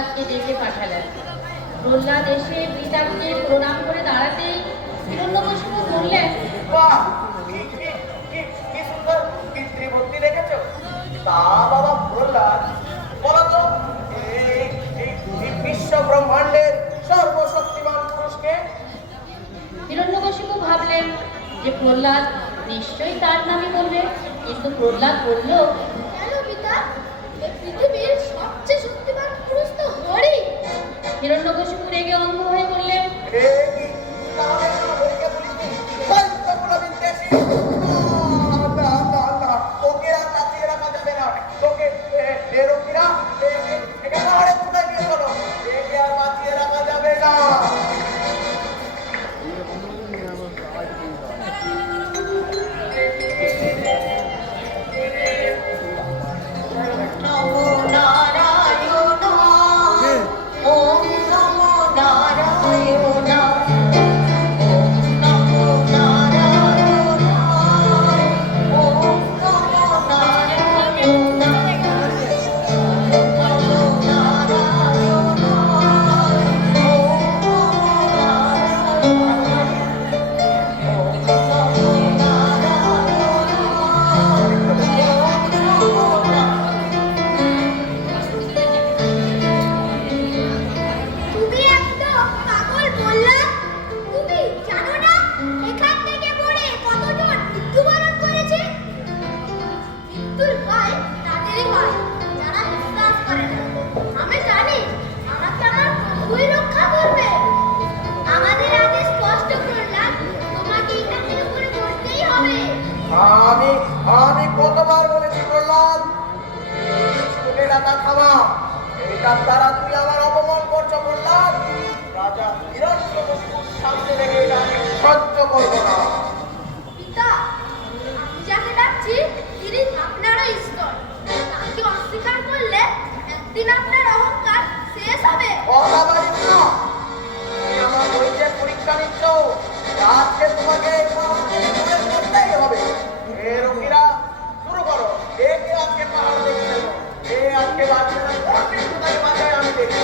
প্রহ্লাদকে দেশে পাঠালেন। প্রহ্লাদ এসে পিতাকে প্রণাম করে দাঁড়াতেই হিরণ্যকশিপু বললেন প্রহ্লাদ ভাবলেন যে প্রহ্লাদ নিশ্চয়ই তার নামে বলবে কিন্তু প্রহ্লাদ বলল কেন পিতা পৃথিবীর 이런 로고 식물의 경우 আপনার অহংকার শেষ হবে। অহাবারিত না তুমি আমার বইতে পরীক্ষা নিচ্ছ আজকে তোমাকে পাহাড় করতেই হবে। এ রোগীরা শুরু করো। একে আজকে পাহাড় দেখতে এ আজকে বাচ্চারা কোন বিষ্ণুতাকে বাঁচায় আমি দেখি।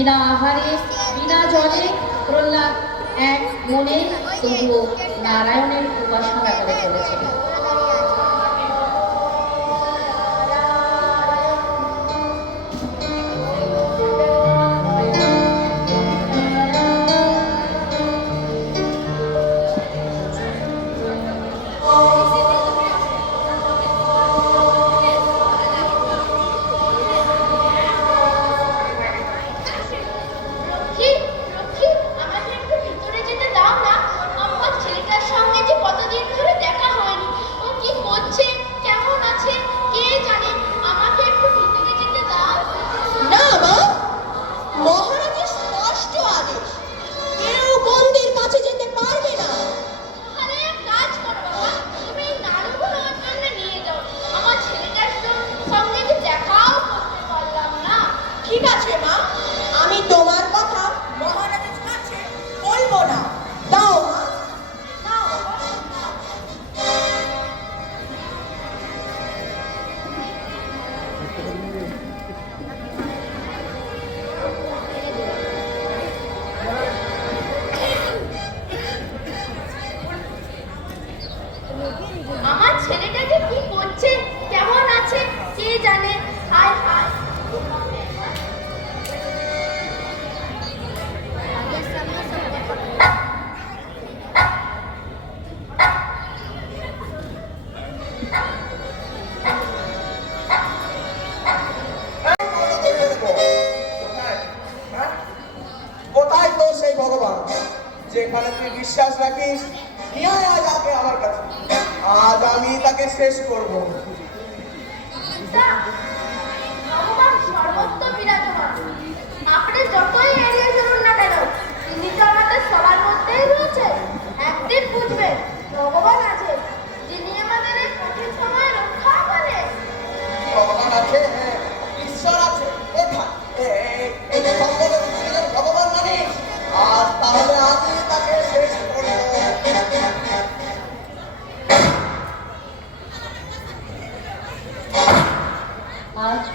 বিনা আহারে বিনা জলে প্রহ্লাদ এক মনে তবুও নারায়ণের উপাসনা করে চলেছিলেন।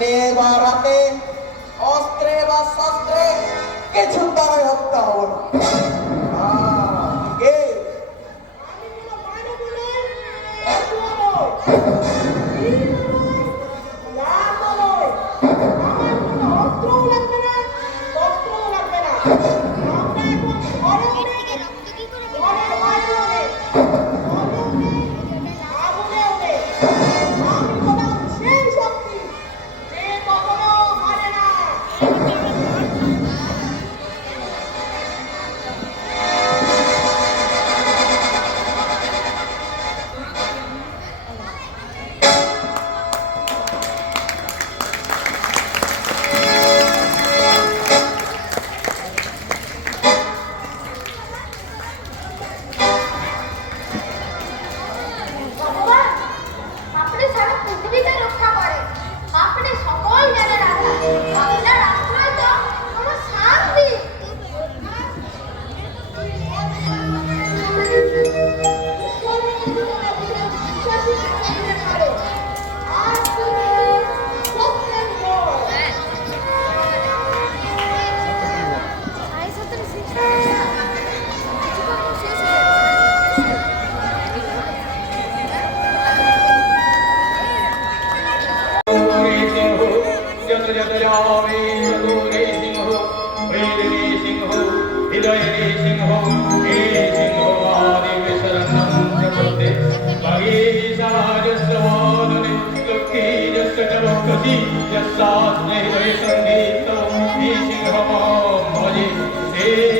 দিনে বা রাতে অস্ত্রে বা শস্ত্রে কিছু দ্বারাই হত্যা হব না। rei.